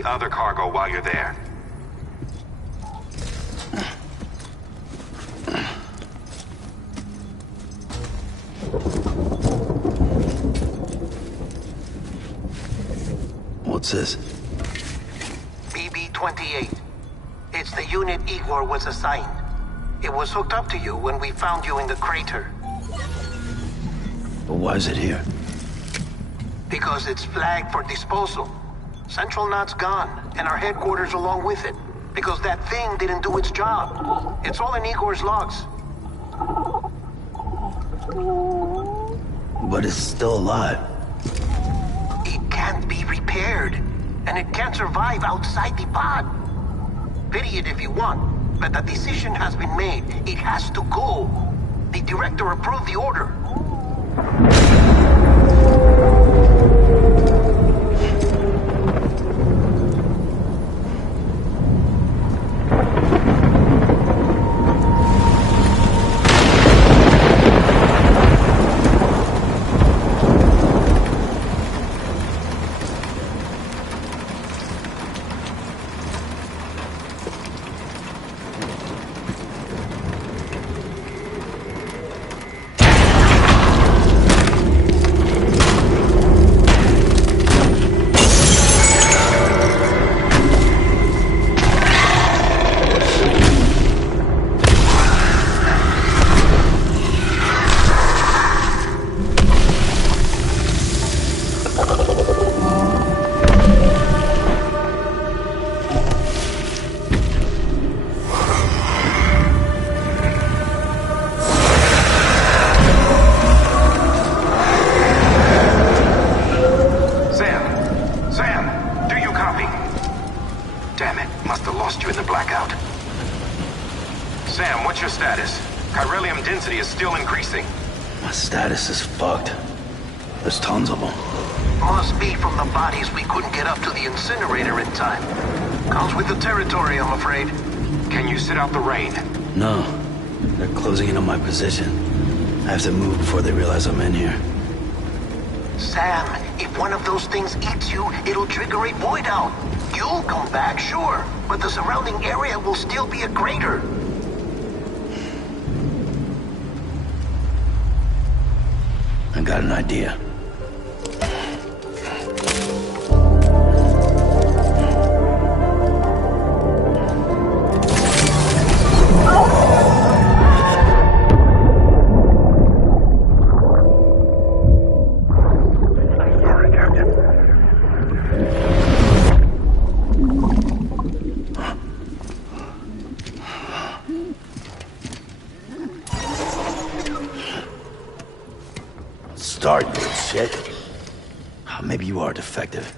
the other cargo while you're there. What's this? BB-28. It's the unit Igor was assigned. It was hooked up to you when we found you in the crater. But why is it here? Because it's flagged for disposal. Central Knot's gone, and our headquarters along with it. Because that thing didn't do its job. It's all in Igor's logs. But it's still alive. It can't be repaired, and it can't survive outside the pod. Pity it if you want, but the decision has been made. It has to go. The director approved the order. My status is fucked. There's tons of them. Must be from the bodies we couldn't get up to the incinerator in time. Comes with the territory, I'm afraid. Can you sit out the rain? No. They're closing in on my position. I have to move before they realize I'm in here. Sam, if one of those things eats you, it'll trigger a void out. You'll come back, sure, but the surrounding area will still be a crater. I got an idea. Start, you shit. Maybe you are defective.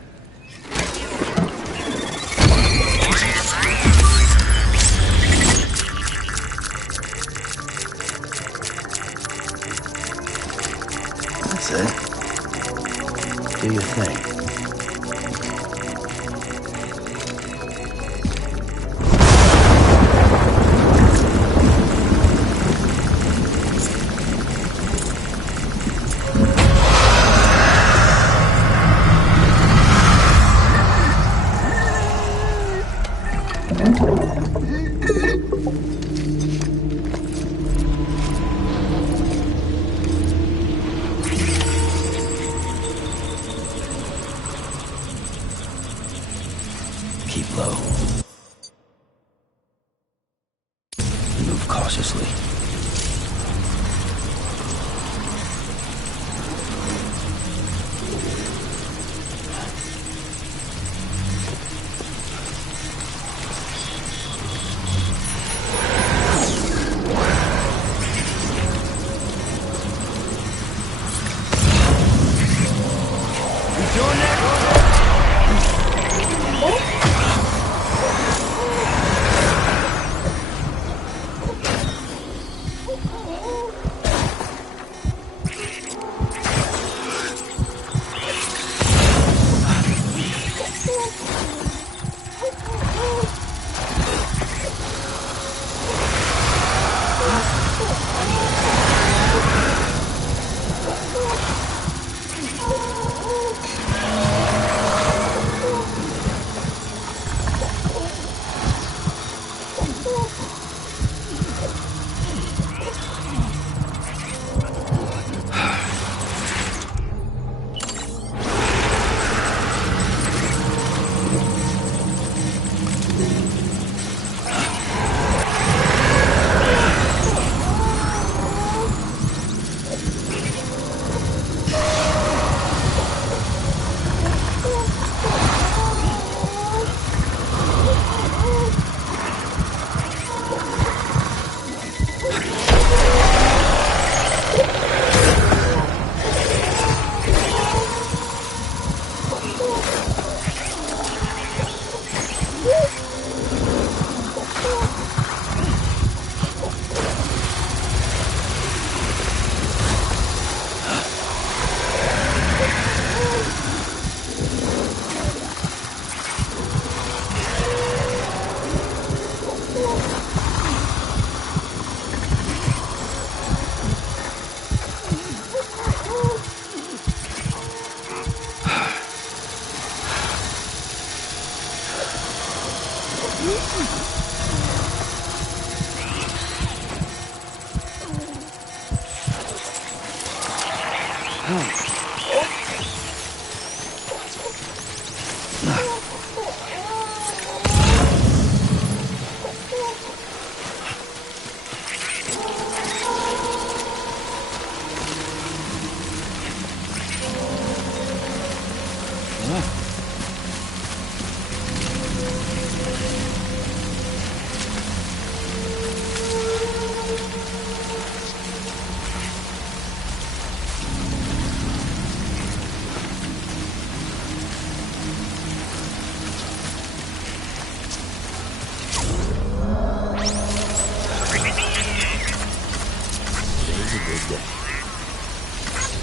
That's it. Do your thing. Keep low. Move cautiously.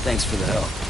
Thanks for the help.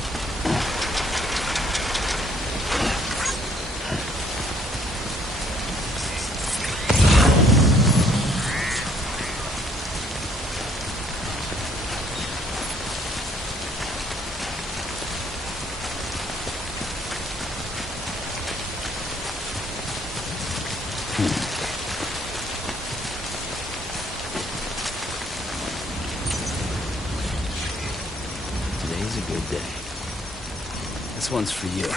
Today's a good day. This one's for you.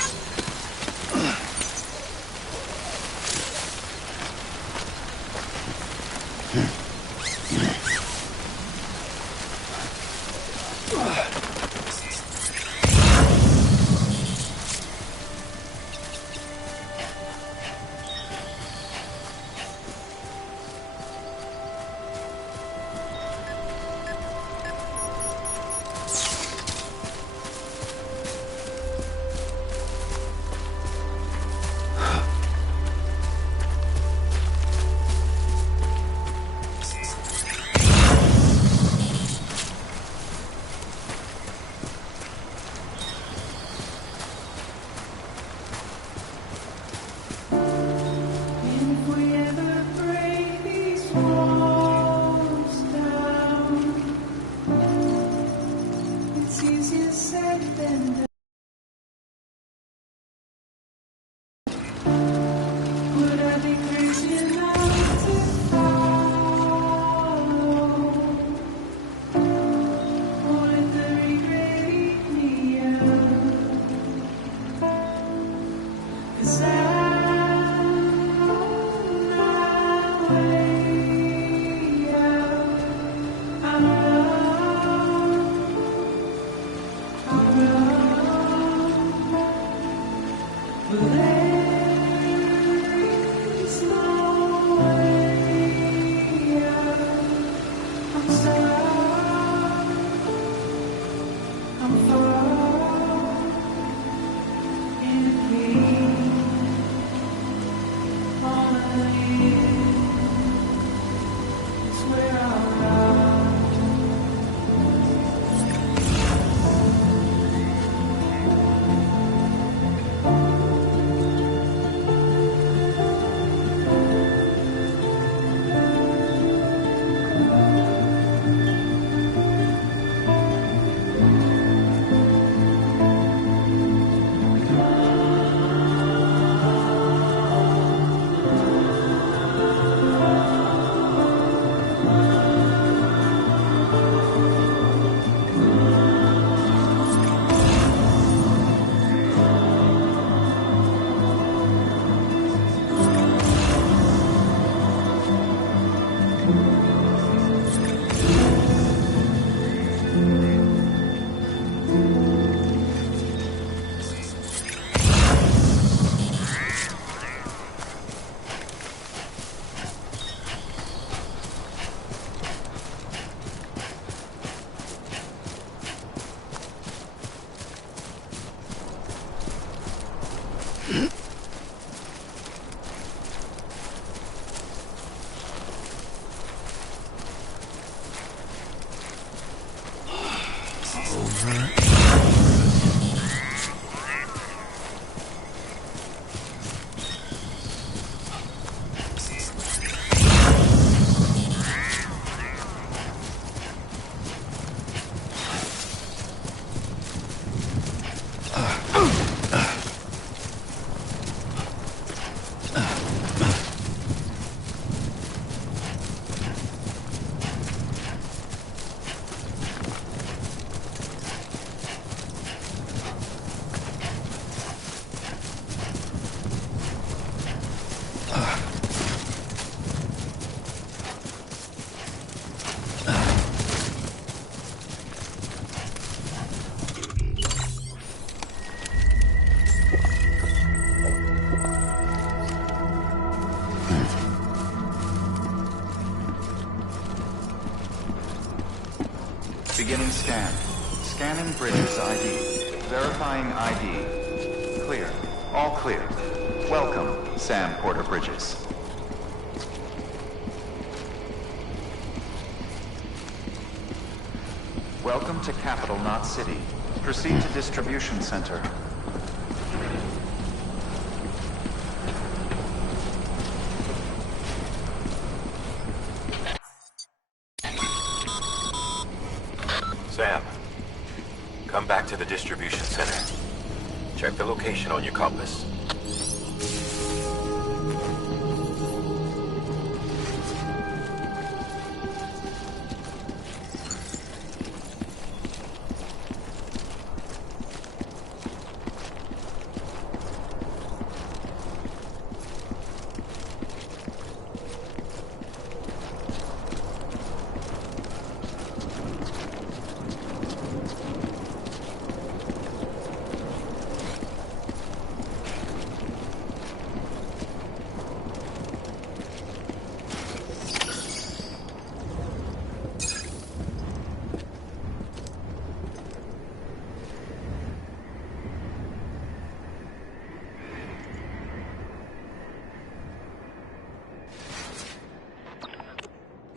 Beginning scan. Scanning Bridges ID. Verifying ID. Clear. All clear. Welcome, Sam Porter Bridges. Welcome to Capital Knot City. Proceed to Distribution Center. Sam, come back to the distribution center. Check the location on your compass.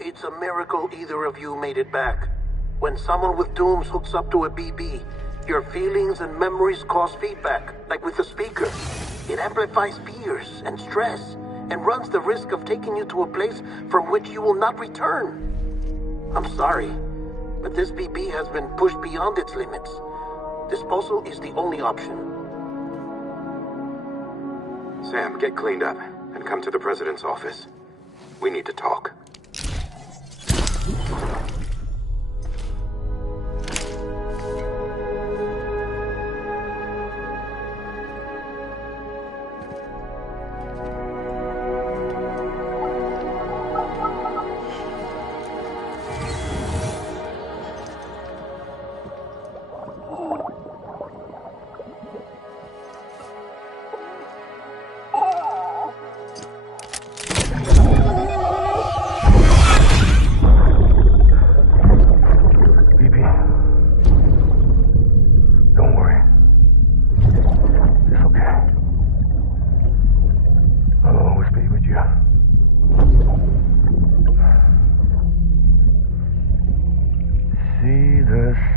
It's a miracle either of you made it back. When someone with dooms hooks up to a BB, your feelings and memories cause feedback, like with the speaker. It amplifies fears and stress, and runs the risk of taking you to a place from which you will not return. I'm sorry, but this BB has been pushed beyond its limits. Disposal is the only option. Sam, get cleaned up and come to the president's office. We need to talk.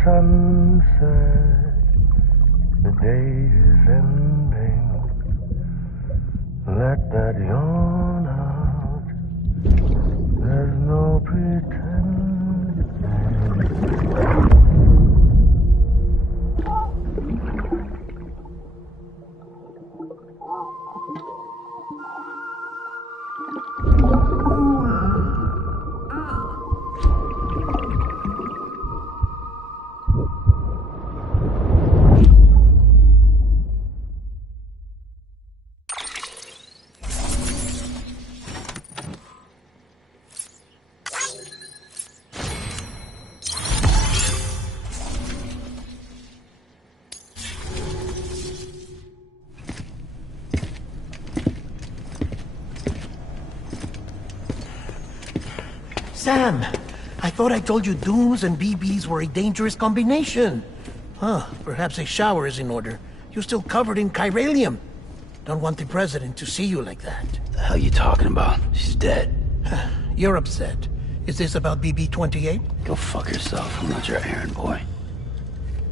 Sunset, the day is ending. Let that yawn out. There's no pretending. Sam, I thought I told you dooms and BBs were a dangerous combination. Huh, perhaps a shower is in order. You're still covered in chiralium. Don't want the president to see you like that. The hell you talking about? She's dead. You're upset. Is this about BB-28? Go fuck yourself. I'm not your errand boy.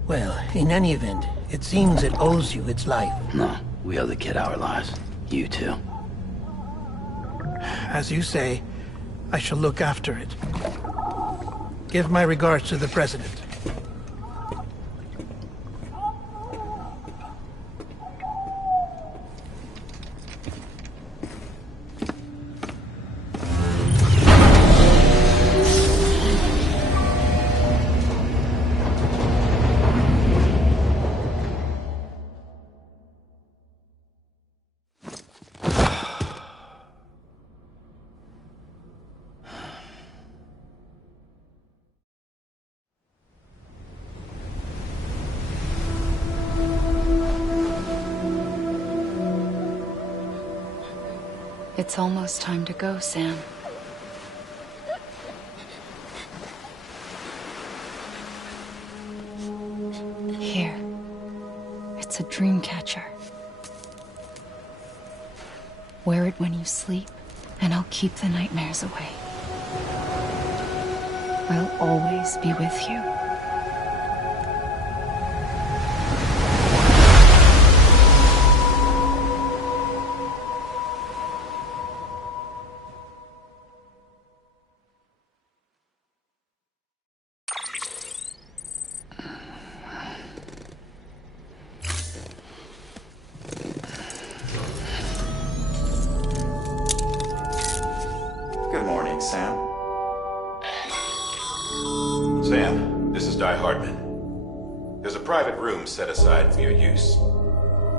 Well, in any event, it seems it owes you its life. No, we owe the kid our lives. You too. As you say, I shall look after it. Give my regards to the president. It's almost time to go, Sam. Here. It's a dream catcher. Wear it when you sleep, and I'll keep the nightmares away. I'll always be with you. Good morning, Sam. Sam, this is Di Hardman. There's a private room set aside for your use.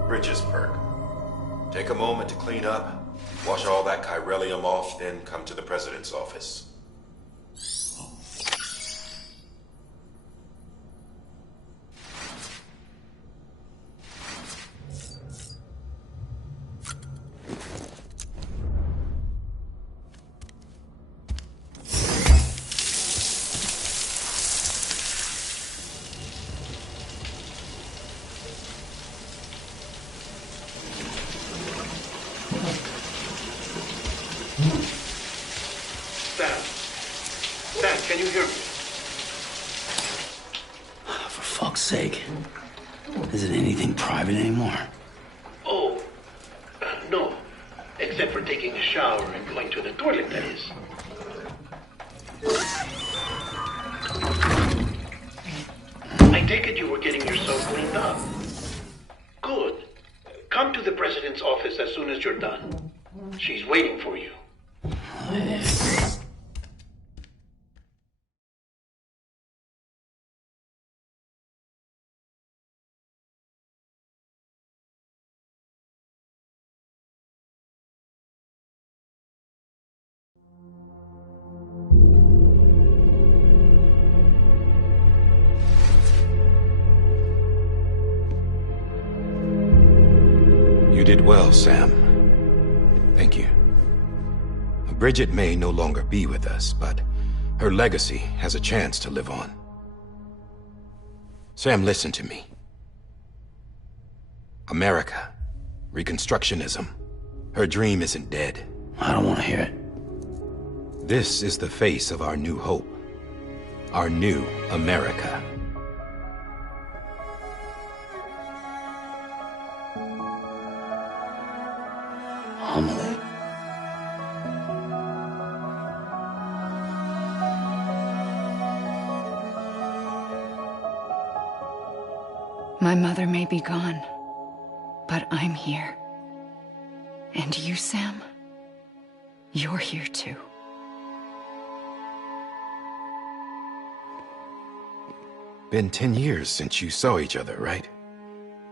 Bridges perk. Take a moment to clean up, wash all that chiralium off, then come to the president's office. Sam, can you hear me? For fuck's sake. Is it anything private anymore? Oh, no. Except for taking a shower and going to the toilet, that is. I take it you were getting yourself cleaned up. Good. Come to the president's office as soon as you're done. She's waiting for you. You did well, Sam. Thank you. Bridget may no longer be with us, but her legacy has a chance to live on. Sam, listen to me. America, Reconstructionism, her dream isn't dead. I don't want to hear it. This is the face of our new hope. Our new America. Homily. My mother may be gone, but I'm here. And you, Sam, you're here too. Been 10 years since you saw each other, right?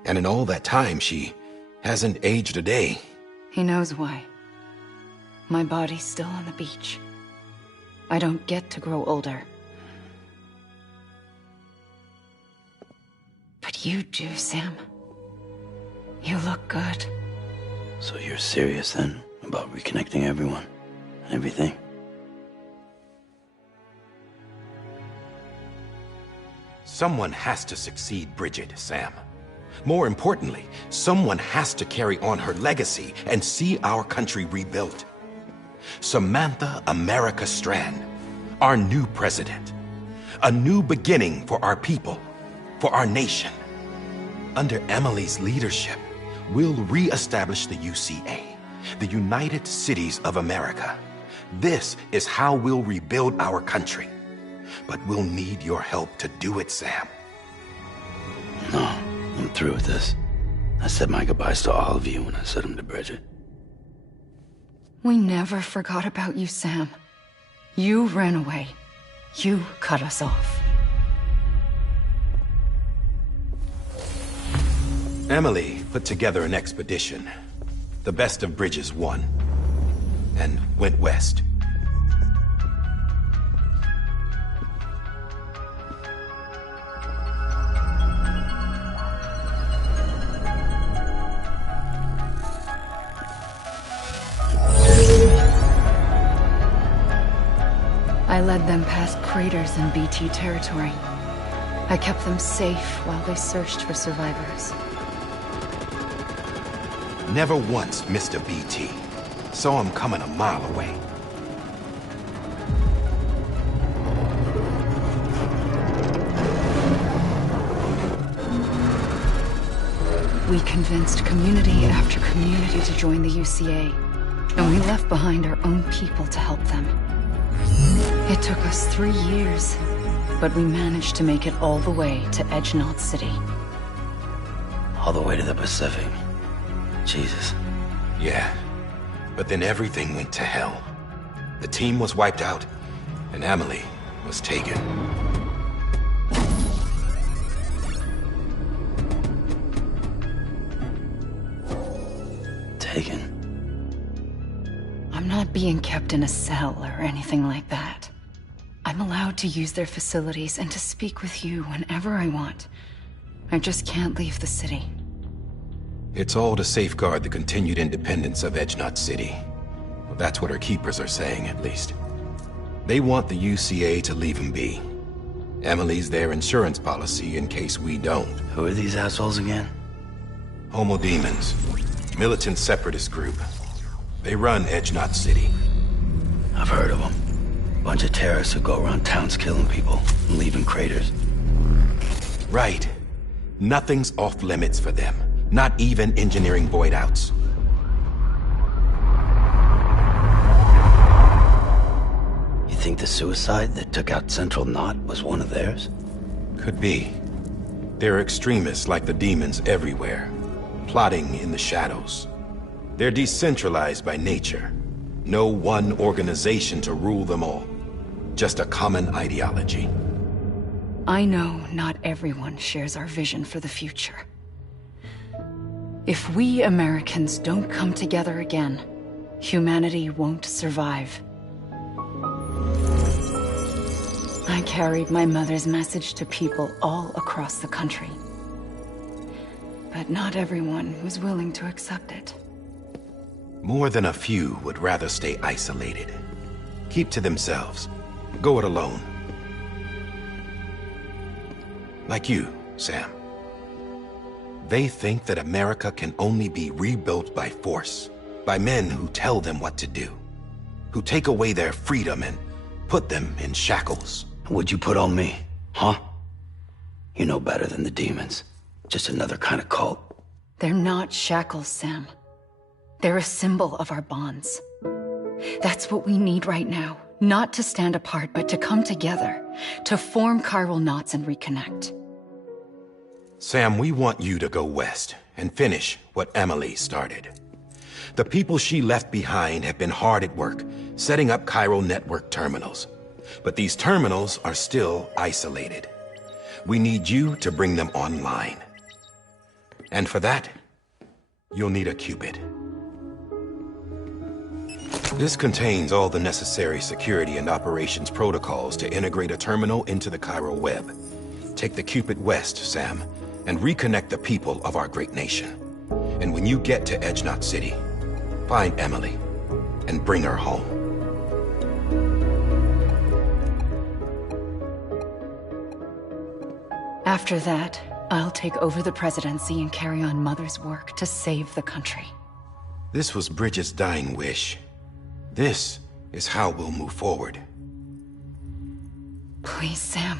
And in all that time, she hasn't aged a day. He knows why. My body's still on the beach. I don't get to grow older. But you do, Sam. You look good. So you're serious then about reconnecting everyone and everything? Someone has to succeed Bridget, Sam. More importantly, someone has to carry on her legacy and see our country rebuilt. Samantha America Strand, our new president. A new beginning for our people, for our nation. Under Emily's leadership, we'll re-establish the UCA, the United Cities of America. This is how we'll rebuild our country. But we'll need your help to do it, Sam. No, I'm through with this. I said my goodbyes to all of you when I said them to Bridget. We never forgot about you, Sam. You ran away. You cut us off. Emily put together an expedition. The best of Bridges won. And went west. I led them past craters in BT territory. I kept them safe while they searched for survivors. Never once missed a BT. Saw him coming a mile away. We convinced community after community to join the UCA, and we left behind our own people to help them. It took us 3 years, but we managed to make it all the way to Edge-Knot City. All the way to the Pacific. Jesus. Yeah, but then everything went to hell. The team was wiped out, and Emily was taken. Taken? I'm not being kept in a cell or anything like that. I'm allowed to use their facilities and to speak with you whenever I want. I just can't leave the city. It's all to safeguard the continued independence of Edge-Knot City. Well, that's what our keepers are saying, at least. They want the UCA to leave him be. Emily's their insurance policy in case we don't. Who are these assholes again? Homo Demons. Militant separatist group. They run Edge-Knot City. I've heard of them. Bunch of terrorists who go around towns killing people and leaving craters. Right. Nothing's off limits for them. Not even engineering void outs. You think the suicide that took out Central Knot was one of theirs? Could be. There are extremists like the demons everywhere, plotting in the shadows. They're decentralized by nature. No one organization to rule them all. Just a common ideology. I know not everyone shares our vision for the future. If we Americans don't come together again, humanity won't survive. I carried my mother's message to people all across the country. But not everyone was willing to accept it. More than a few would rather stay isolated. Keep to themselves. Go it alone. Like you, Sam. They think that America can only be rebuilt by force, by men who tell them what to do, who take away their freedom and put them in shackles. What'd you put on me, huh? You know better than the demons. Just another kind of cult. They're not shackles, Sam. They're a symbol of our bonds. That's what we need right now. Not to stand apart, but to come together, to form chiral knots and reconnect. Sam, we want you to go west and finish what Emily started. The people she left behind have been hard at work, setting up chiral network terminals. But these terminals are still isolated. We need you to bring them online. And for that, you'll need a Cupid. This contains all the necessary security and operations protocols to integrate a terminal into the chiral web. Take the Cupid west, Sam, and reconnect the people of our great nation. And when you get to Edge-Knot City, find Emily and bring her home. After that, I'll take over the presidency and carry on Mother's work to save the country. This was Bridget's dying wish. This is how we'll move forward. Please, Sam.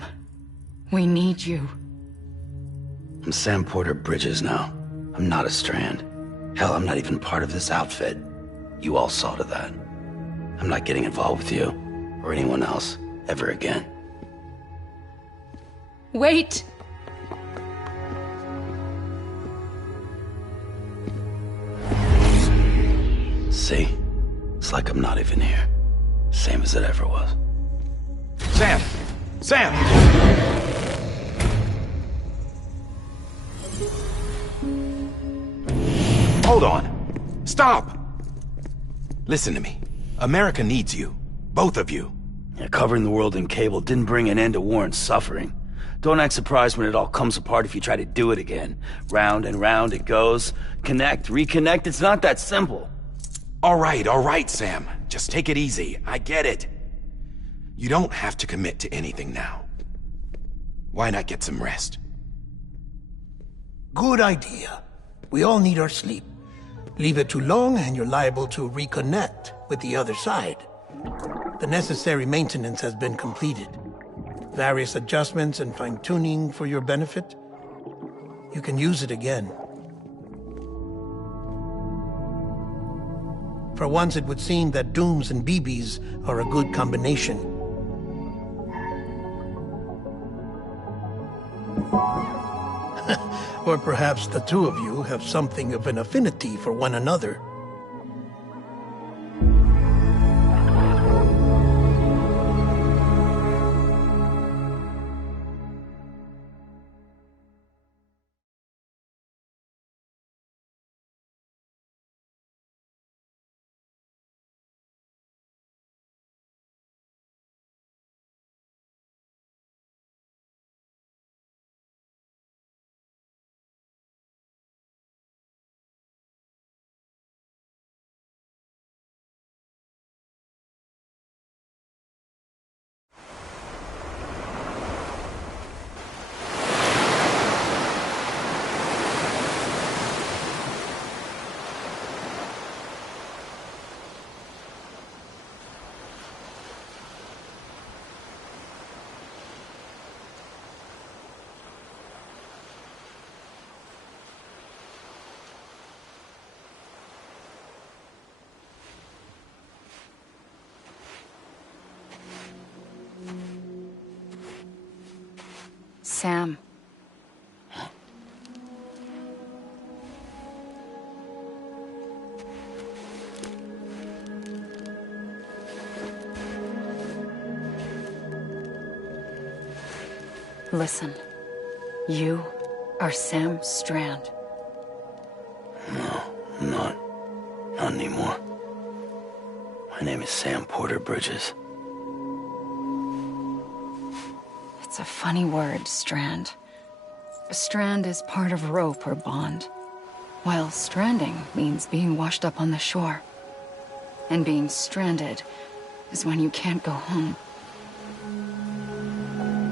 We need you. I'm Sam Porter Bridges now. I'm not a Strand. Hell, I'm not even part of this outfit. You all saw to that. I'm not getting involved with you, or anyone else, ever again. Wait! See? It's like I'm not even here. Same as it ever was. Sam! Sam! Hold on. Stop! Listen to me. America needs you. Both of you. Yeah, covering the world in cable didn't bring an end to war and suffering. Don't act surprised when it all comes apart if you try to do it again. Round and round it goes. Connect, reconnect, it's not that simple. All right, Sam. Just take it easy. I get it. You don't have to commit to anything now. Why not get some rest? Good idea. We all need our sleep. Leave it too long and you're liable to reconnect with the other side. The necessary maintenance has been completed. Various adjustments and fine-tuning for your benefit. You can use it again. For once, it would seem that Dooms and BBs are a good combination. Or perhaps the two of you have something of an affinity for one another. Sam. Listen. You are Sam Strand. No, I'm not. Not anymore. My name is Sam Porter Bridges. It's a funny word, strand. A strand is part of rope or bond, while stranding means being washed up on the shore. And being stranded is when you can't go home.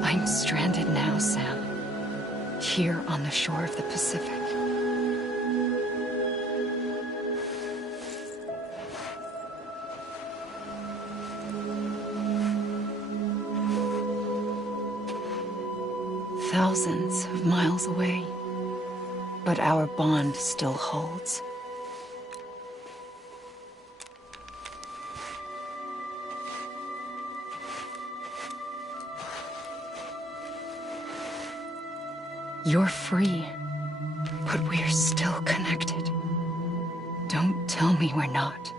I'm stranded now, Sam. Here on the shore of the Pacific. Thousands of miles away, but our bond still holds. You're free, but we're still connected. Don't tell me we're not.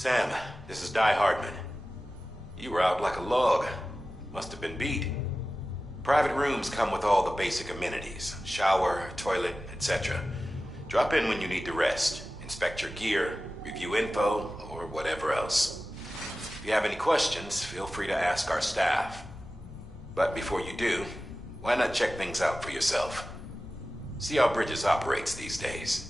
Sam, this is Die Hardman. You were out like a log. Must have been beat. Private rooms come with all the basic amenities. Shower, toilet, etc. Drop in when you need to rest. Inspect your gear, review info, or whatever else. If you have any questions, feel free to ask our staff. But before you do, why not check things out for yourself? See how Bridges operates these days.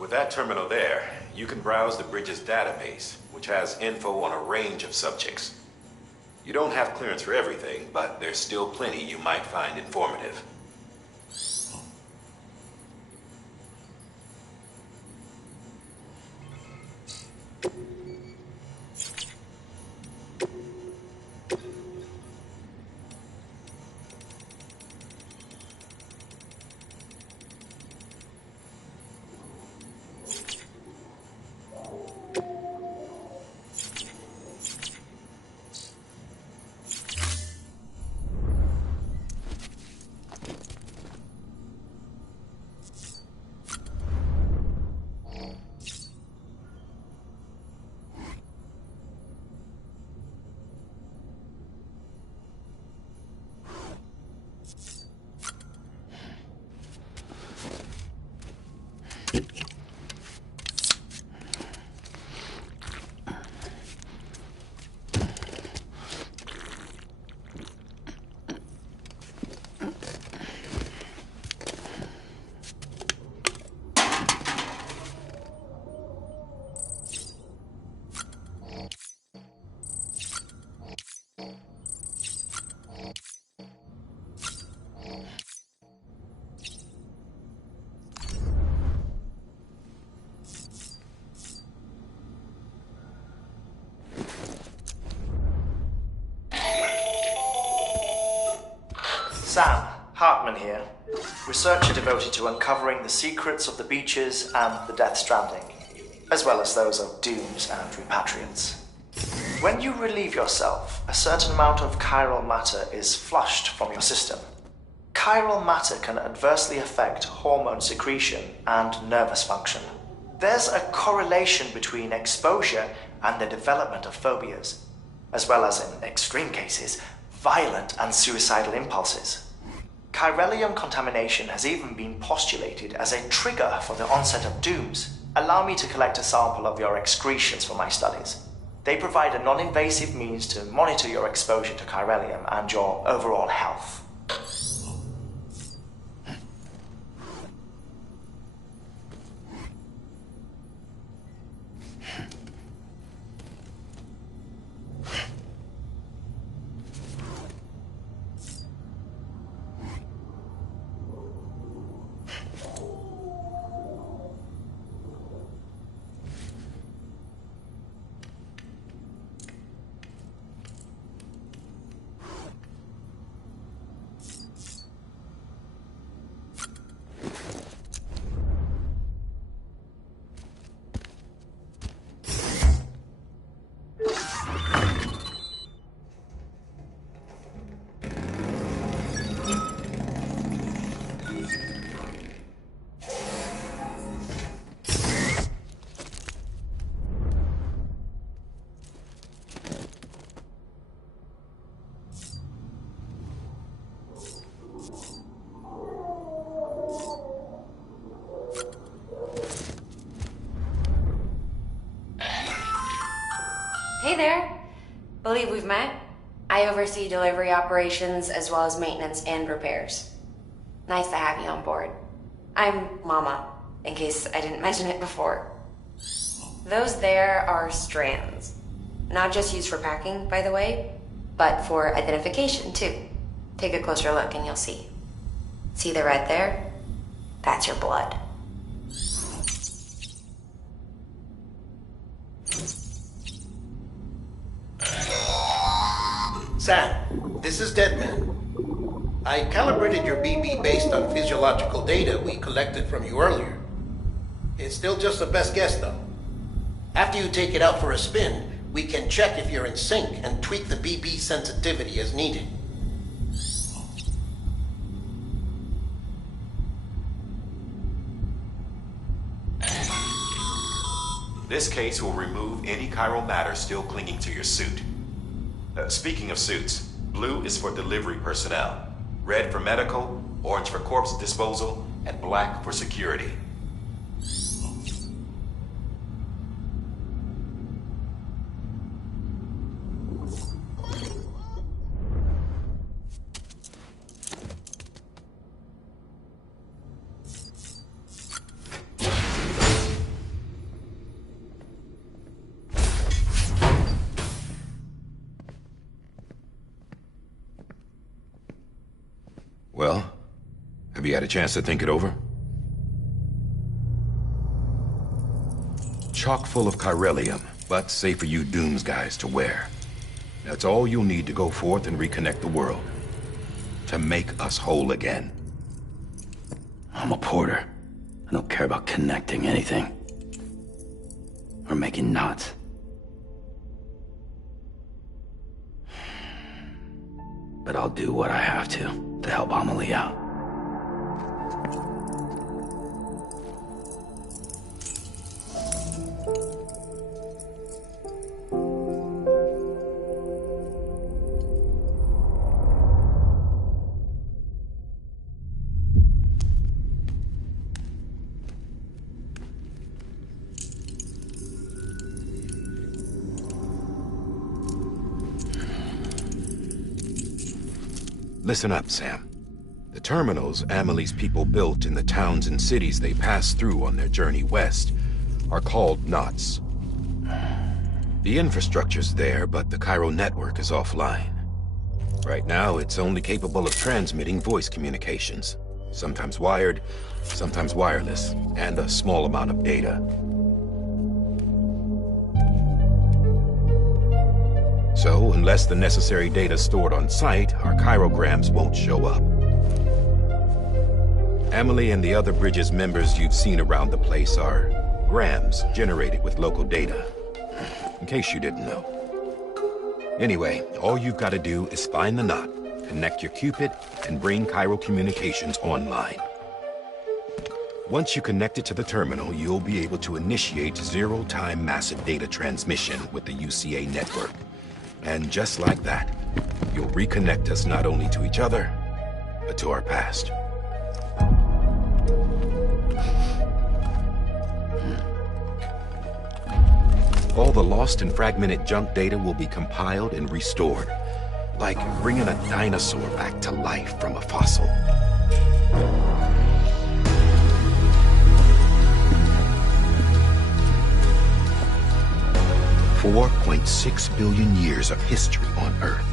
With that terminal there, you can browse the Bridges database, which has info on a range of subjects. You don't have clearance for everything, but there's still plenty you might find informative. Sam, Hartman here, researcher devoted to uncovering the secrets of the beaches and the Death Stranding, as well as those of dooms and repatriants. When you relieve yourself, a certain amount of chiral matter is flushed from your system. Chiral matter can adversely affect hormone secretion and nervous function. There's a correlation between exposure and the development of phobias, as well as, in extreme cases, violent and suicidal impulses. Chiralium contamination has even been postulated as a trigger for the onset of dooms. Allow me to collect a sample of your excretions for my studies. They provide a non-invasive means to monitor your exposure to chiralium and your overall health. Hey there. Believe we've met. I oversee delivery operations as well as maintenance and repairs. Nice to have you on board. I'm Mama, in case I didn't mention it before. Those there are strands. Not just used for packing, by the way, but for identification too. Take a closer look and you'll see. See the red there? That's your blood. Sam, this is Deadman. I calibrated your BB based on physiological data we collected from you earlier. It's still just a best guess, though. After you take it out for a spin, we can check if you're in sync and tweak the BB sensitivity as needed. This case will remove any chiral matter still clinging to your suit. Speaking of suits, blue is for delivery personnel, red for medical, orange for corpse disposal, and black for security. Well, have you had a chance to think it over? Chock full of chiralium, but safe for you Dooms guys to wear. That's all you'll need to go forth and reconnect the world. To make us whole again. I'm a porter. I don't care about connecting anything. Or making knots. But I'll do what I have to help Amelie out. Listen up, Sam. The terminals Amelie's people built in the towns and cities they passed through on their journey west are called knots. The infrastructure's there, but the chiral network is offline. Right now, it's only capable of transmitting voice communications. Sometimes wired, sometimes wireless, and a small amount of data. So, unless the necessary data's stored on site, our chirograms won't show up. Amelie and the other Bridges members you've seen around the place are grams generated with local data. In case you didn't know. Anyway, all you've got to do is find the knot, connect your Cupid, and bring chiral communications online. Once you connect it to the terminal, you'll be able to initiate zero-time massive data transmission with the UCA network. And just like that, you'll reconnect us not only to each other, but to our past. All the lost and fragmented junk data will be compiled and restored, like bringing a dinosaur back to life from a fossil. $4.6 billion years of history on Earth.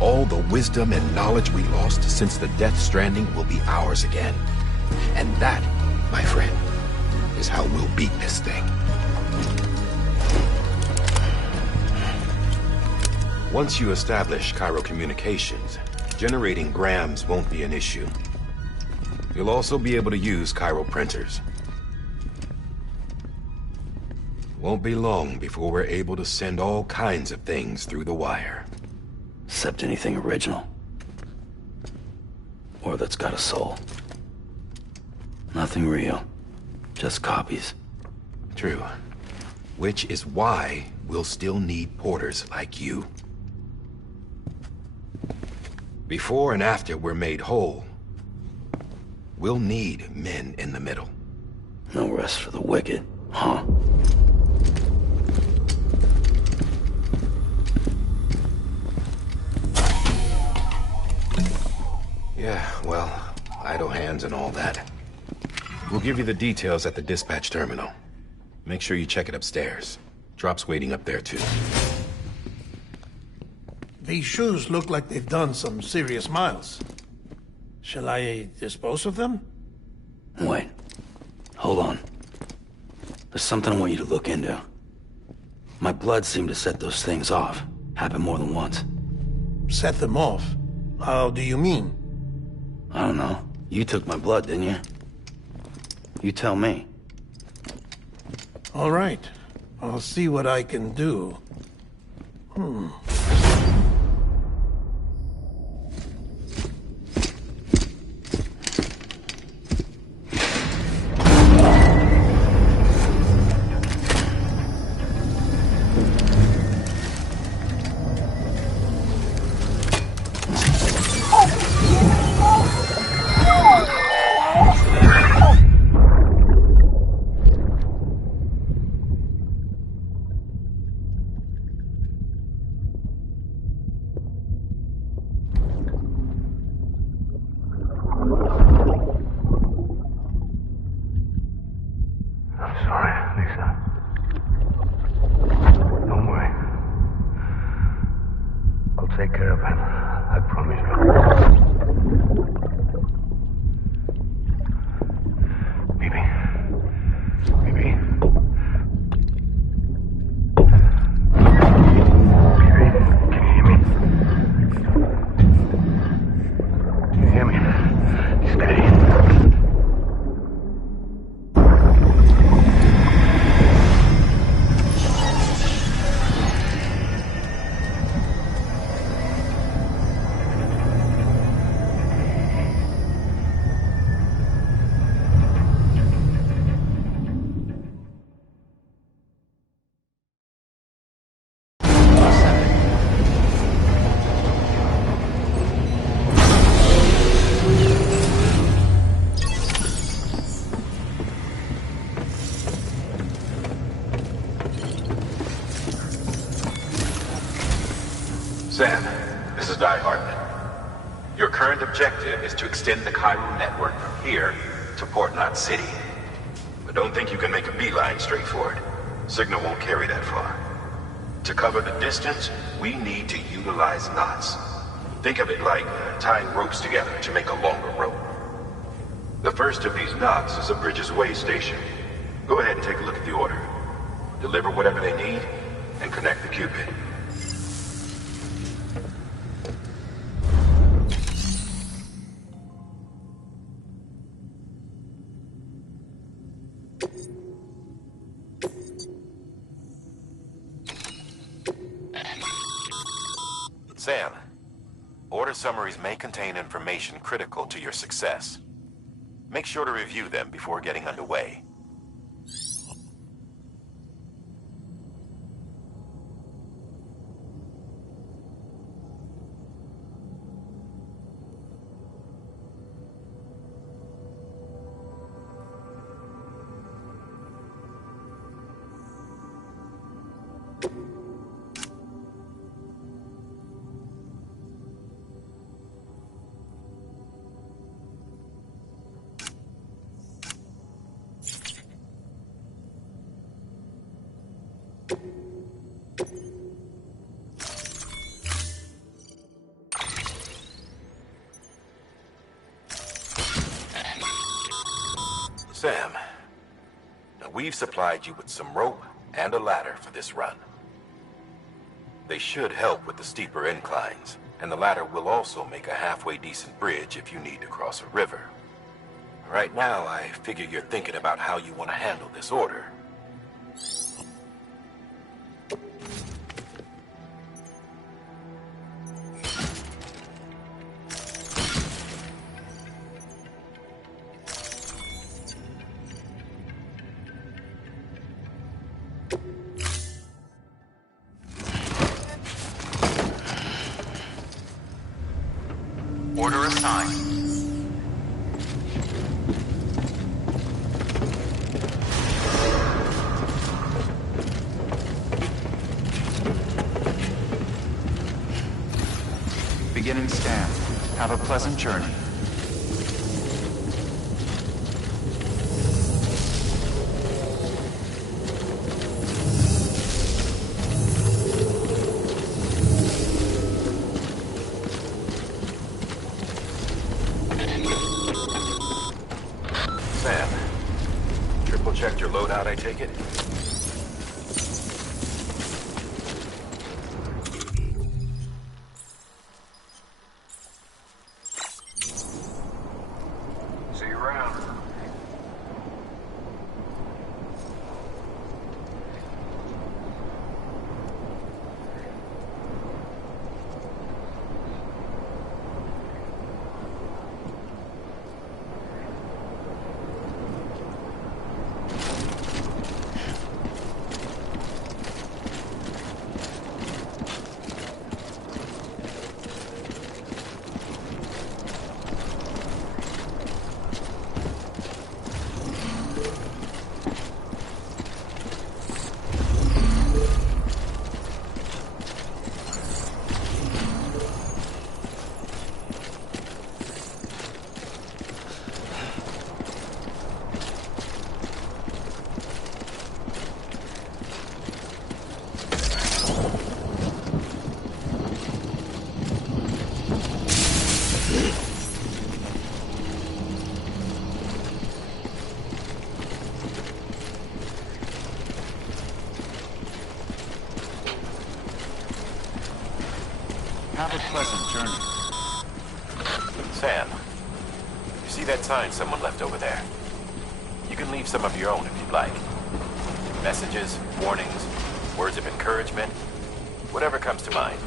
All the wisdom and knowledge we lost since the Death Stranding will be ours again. And that, my friend, is how we'll beat this thing. Once you establish chiral communications, generating grams won't be an issue. You'll also be able to use chiral printers. Won't be long before we're able to send all kinds of things through the wire. Except anything original. Or that's got a soul. Nothing real. Just copies. True. Which is why we'll still need porters like you. Before and after we're made whole, we'll need men in the middle. No rest for the wicked, huh? Yeah, well, idle hands and all that. We'll give you the details at the dispatch terminal. Make sure you check it upstairs. Drop's waiting up there, too. These shoes look like they've done some serious miles. Shall I dispose of them? Wait. Hold on. There's something I want you to look into. My blood seemed to set those things off. Happened more than once. Set them off? How do you mean? I don't know. You took my blood, didn't you? You tell me. All right. I'll see what I can do. Take care of him. I promise you. Baby. Baby. Baby, can you hear me? Can you hear me? Steady. Sam, this is Die Hardman. Your current objective is to extend the Cairo network from here to Port Knot City. But don't think you can make a beeline straight for it. Signal won't carry that far. To cover the distance, we need to utilize knots. Think of it like tying ropes together to make a longer rope. The first of these knots is a Bridges Way station. Go ahead and take a look at the order. Deliver whatever they need, and connect the Cupid. Sam, order summaries may contain information critical to your success. Make sure to review them before getting underway. Sam, now we've supplied you with some rope and a ladder for this run. They should help with the steeper inclines, and the ladder will also make a halfway decent bridge if you need to cross a river. Right now, I figure you're thinking about how you want to handle this order. Order assigned. Beginning scan. Have a pleasant journey. out, I take it? See you around. Have a pleasant journey. Sam, you see that sign someone left over there? You can leave some of your own if you'd like. Messages, warnings, words of encouragement, whatever comes to mind.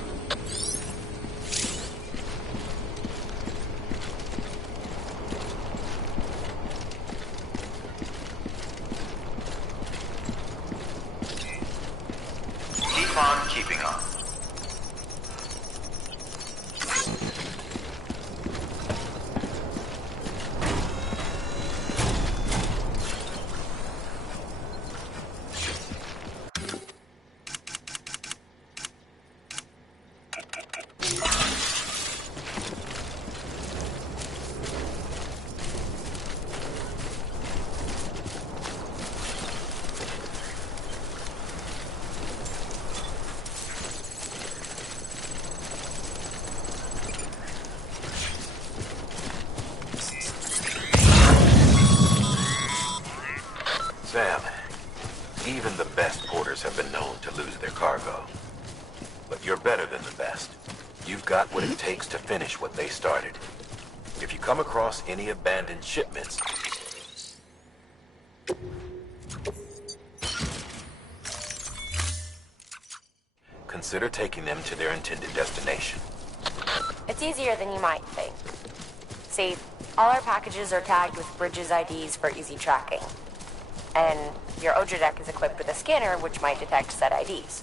Keep on keeping on. Sam, even the best porters have been known to lose their cargo. But you're better than the best. You've got what it takes to finish what they started. If you come across any abandoned shipments, consider taking them to their intended destination. It's easier than you might think. See, all our packages are tagged with Bridges IDs for easy tracking. And your Odra deck is equipped with a scanner which might detect said IDs.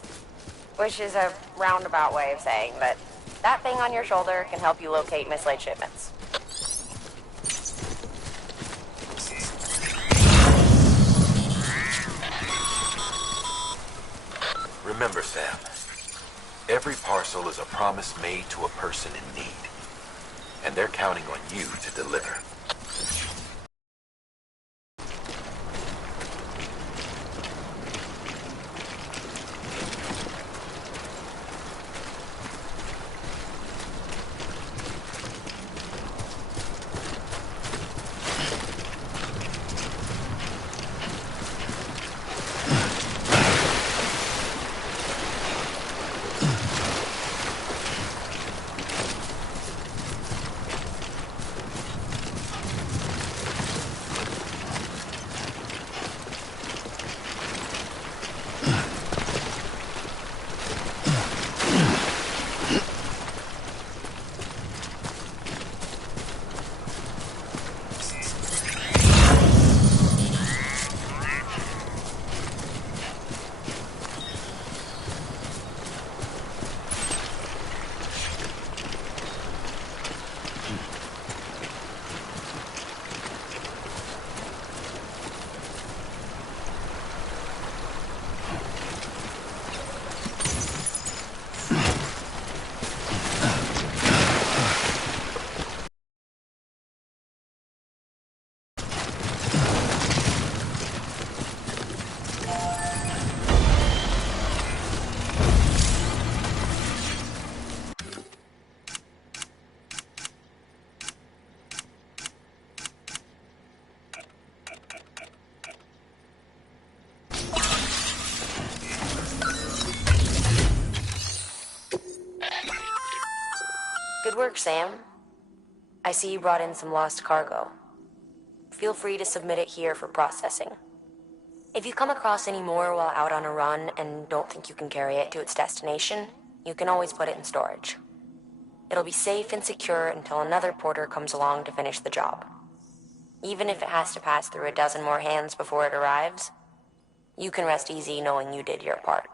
Which is a roundabout way of saying that that thing on your shoulder can help you locate mislaid shipments. Remember, Sam, every parcel is a promise made to a person in need. And they're counting on you to deliver. work, Sam. I see you brought in some lost cargo. Feel free to submit it here for processing. If you come across any more while out on a run and don't think you can carry it to its destination, you can always put it in storage. It'll be safe and secure until another porter comes along to finish the job. Even if it has to pass through a dozen more hands before it arrives, you can rest easy knowing you did your part.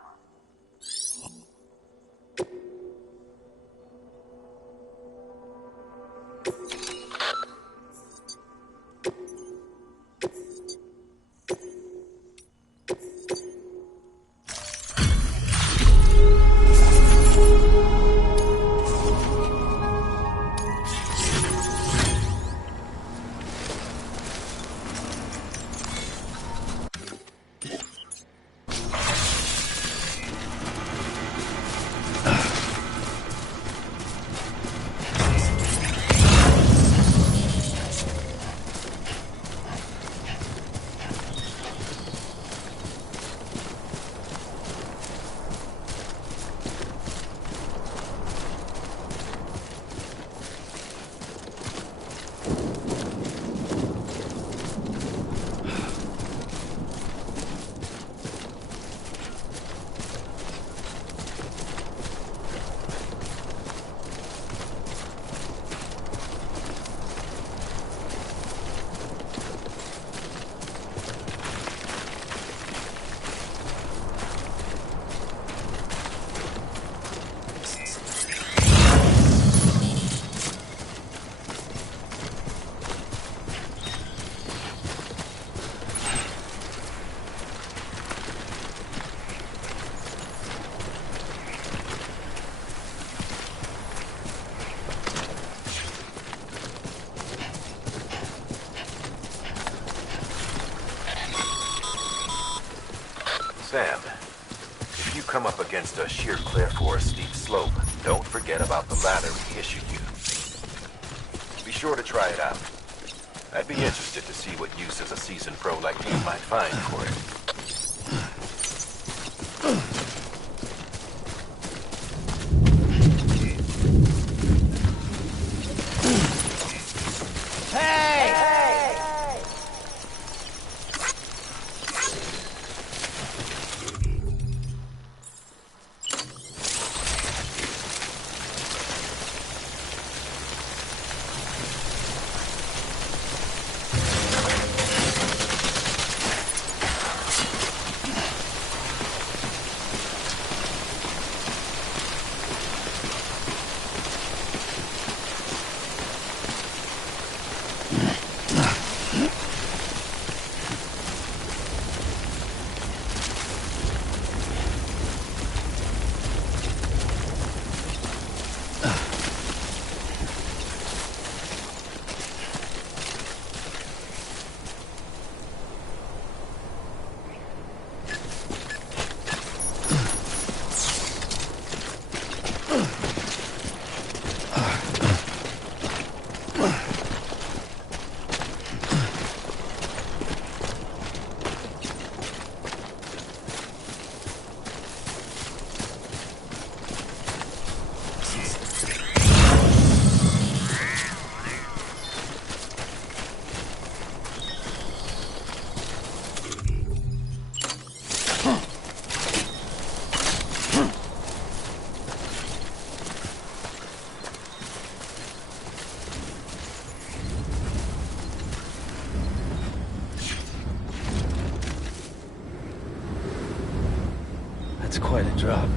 Sam, if you come up against a sheer cliff or a steep slope, don't forget about the ladder we issued you. Be sure to try it out. I'd be interested to see what use as a seasoned pro like you might find for it. That's quite a drop.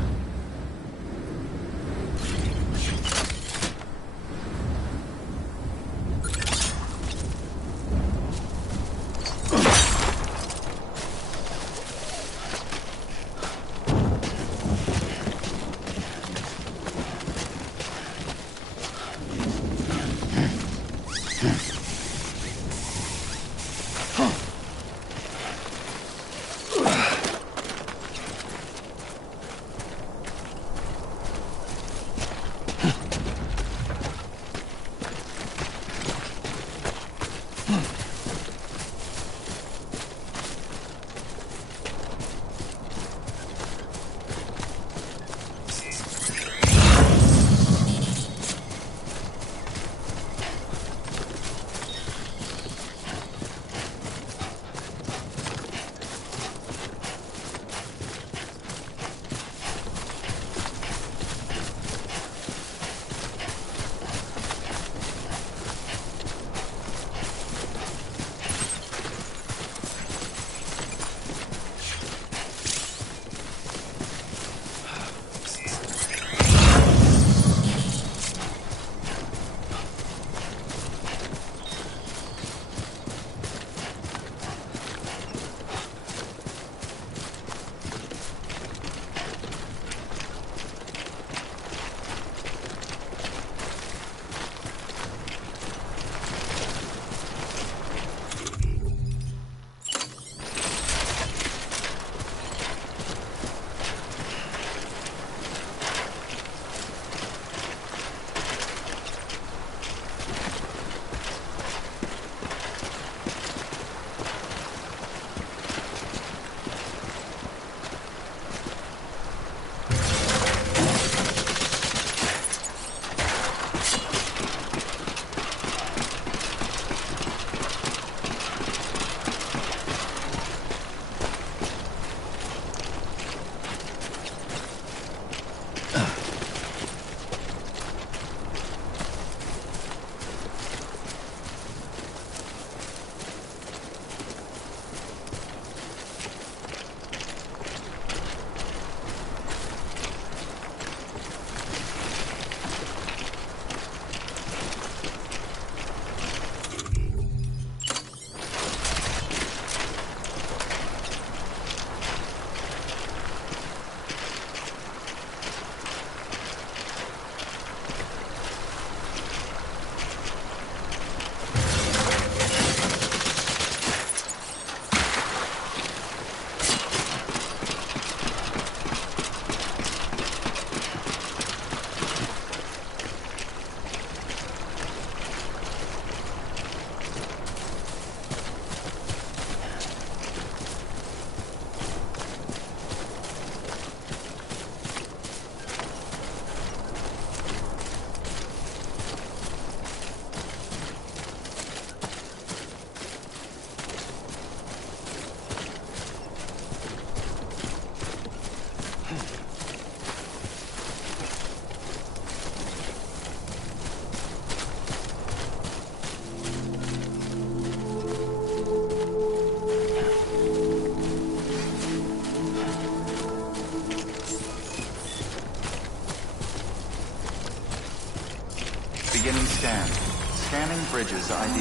Beginning scan. Scanning Bridges ID.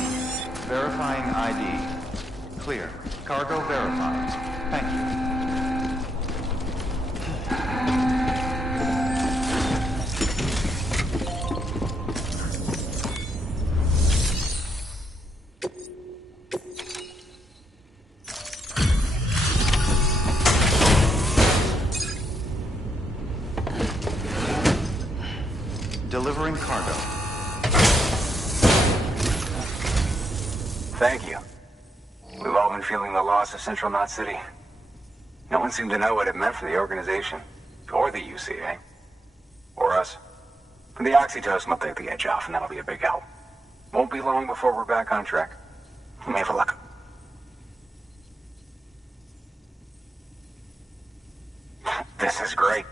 Verifying ID. Clear. Cargo verified. Thank you. Delivering cargo. Thank you. We've all been feeling the loss of Central Knot City. No one seemed to know what it meant for the organization, or the UCA, or us. The oxytocin will take the edge off, and that'll be a big help. Won't be long before we're back on track. We may have luck. This is great.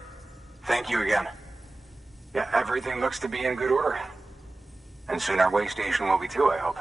Thank you again. Yeah, everything looks to be in good order. And soon our way station will be too, I hope.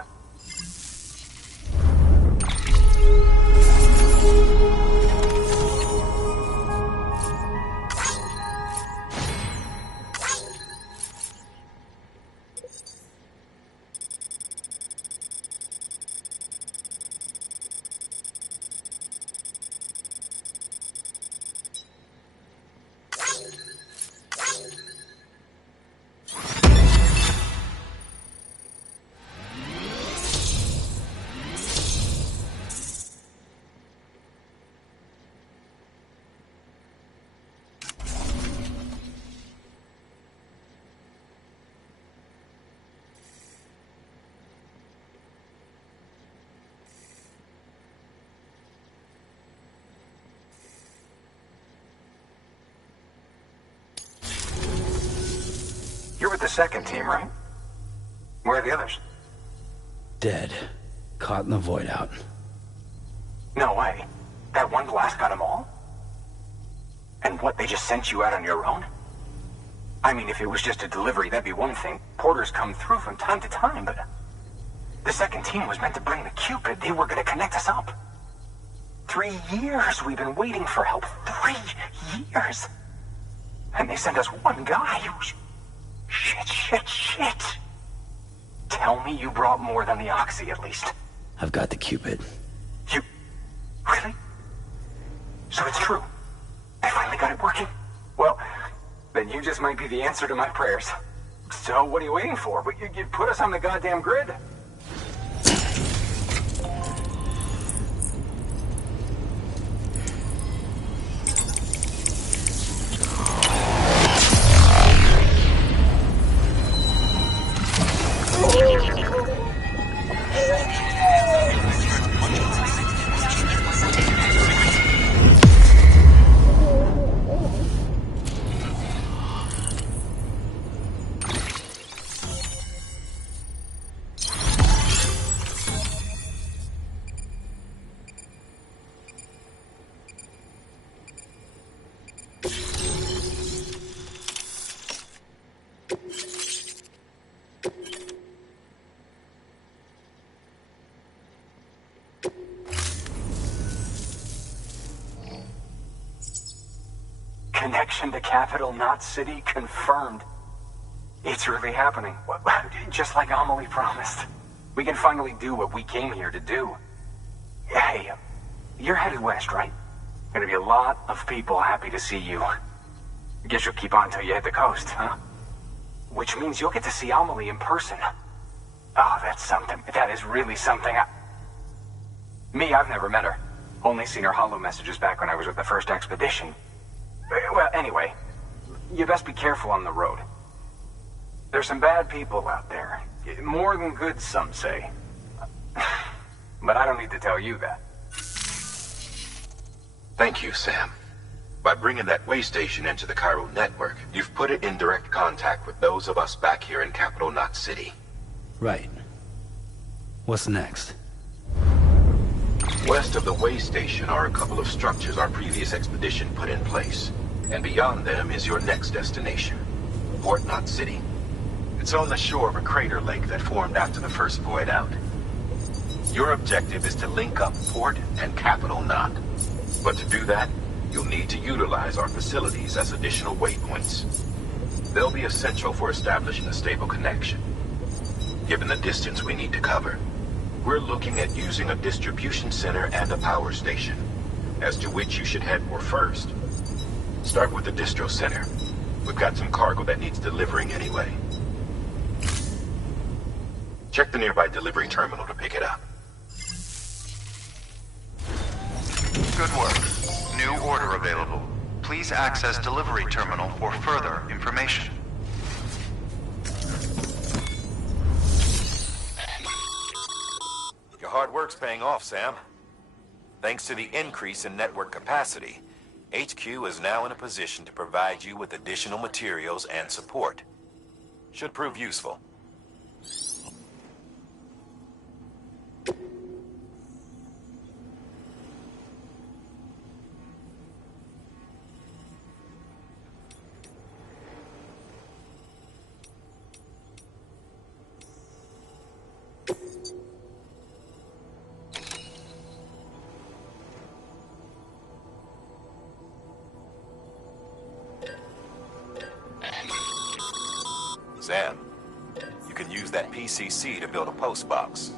You're with the second team, right? Where are the others? Dead. Caught in the void out. No way. That one blast got them all? And what, they just sent you out on your own? I mean, if it was just a delivery, that'd be one thing. Porters come through from time to time, but... The second team was meant to bring the Cupid. They were gonna connect us up. 3 years we've been waiting for help. 3 years! And they sent us one guy who's... Shit. Tell me you brought more than the Oxy, at least. I've got the Cupid. You... Really? So it's true. I finally got it working. Well, then you just might be the answer to my prayers. So what are you waiting for? You put us on the goddamn grid. Connection to Capital Knot City confirmed. It's really happening. Just like Amelie promised. We can finally do what we came here to do. Hey, you're headed west, right? Gonna be a lot of people happy to see you. I guess you'll keep on till you hit the coast, huh? Which means you'll get to see Amelie in person. Oh, that's something. That is really something. I've never met her. Only seen her holo messages back when I was with the first expedition. Well, anyway, you best be careful on the road. There's some bad people out there. More than good, some say. But I don't need to tell you that. Thank you, Sam. By bringing that way station into the Cairo network, you've put it in direct contact with those of us back here in Capital Knot City. Right. What's next? West of the way station are a couple of structures our previous expedition put in place. And beyond them is your next destination, Port Knot City. It's on the shore of a crater lake that formed after the first void out. Your objective is to link up Port and Capital Knot. But to do that, you'll need to utilize our facilities as additional waypoints. They'll be essential for establishing a stable connection. given the distance we need to cover. We're looking at using a distribution center and a power station, as to which you should head for first. Start with the distro center. We've got some cargo that needs delivering anyway. Check the nearby delivery terminal to pick it up. Good work. New order available. Please access delivery terminal for further information. Your hard work's paying off, Sam. Thanks to the increase in network capacity, HQ is now in a position to provide you with additional materials and support. Should prove useful. Sam, you can use that PCC to build a post box.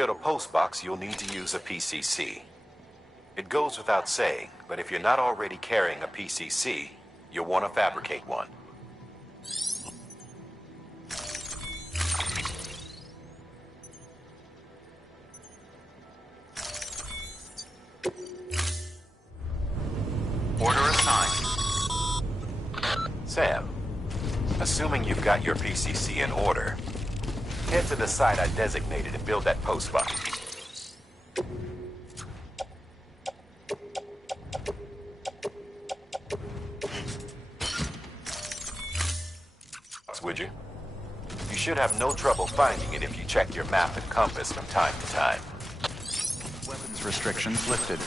build a post box, you'll need to use a PCC. It goes without saying, but if you're not already carrying a PCC, you'll want to fabricate one. Order assigned. Sam, assuming you've got your PCC in order, head to the site I designated and build that post box. Would you? You should have no trouble finding it if you check your map and compass from time to time. Weapons restrictions lifted.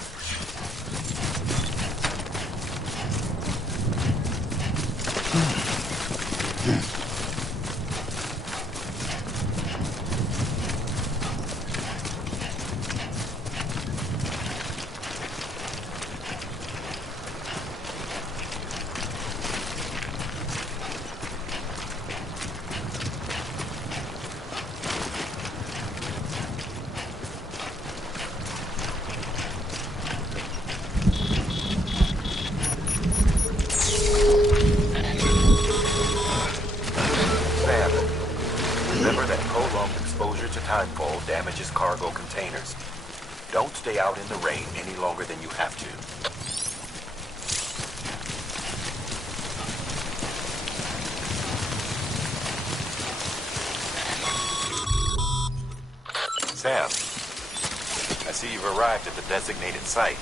Timefall damages cargo containers. Don't stay out in the rain any longer than you have to. Sam, I see you've arrived at the designated site.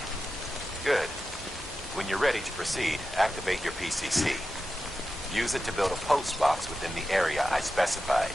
Good. When you're ready to proceed, activate your PCC. Use it to build a post box within the area I specified.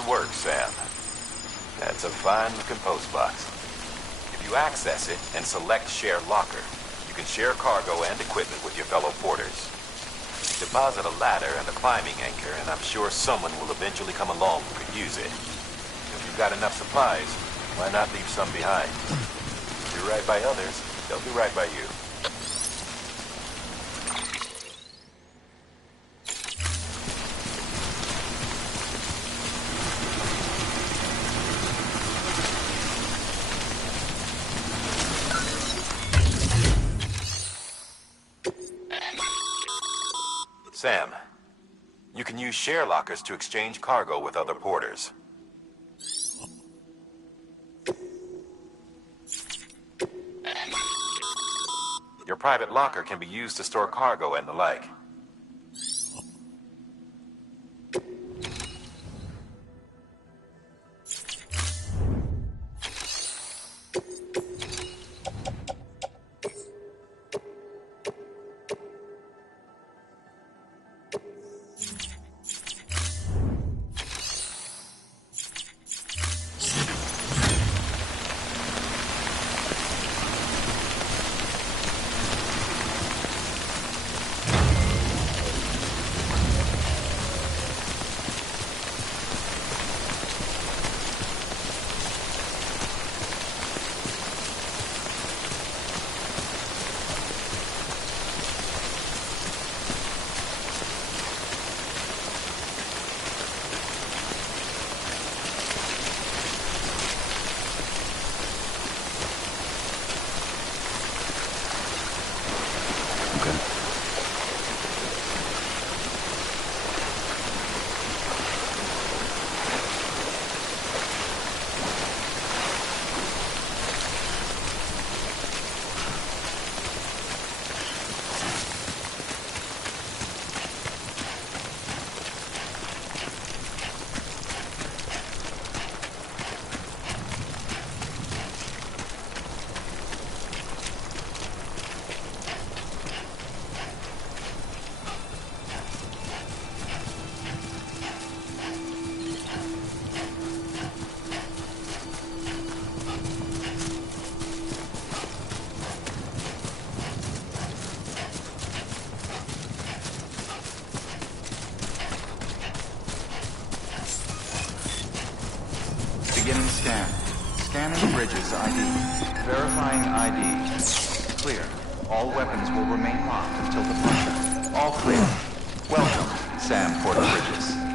Good work, Sam. That's a fine-looking postbox. If you access it and select Share Locker, you can share cargo and equipment with your fellow porters. Deposit a ladder and a climbing anchor, and I'm sure someone will eventually come along who could use it. If you've got enough supplies, why not leave some behind? If you're right by others, they'll be right by you. Sam, you can use share lockers to exchange cargo with other porters. Your private locker can be used to store cargo and the like. Beginning scan. Scanning Bridges ID. Verifying ID. Clear. All weapons will remain locked until departure. All clear. Welcome, Sam Porter Bridges.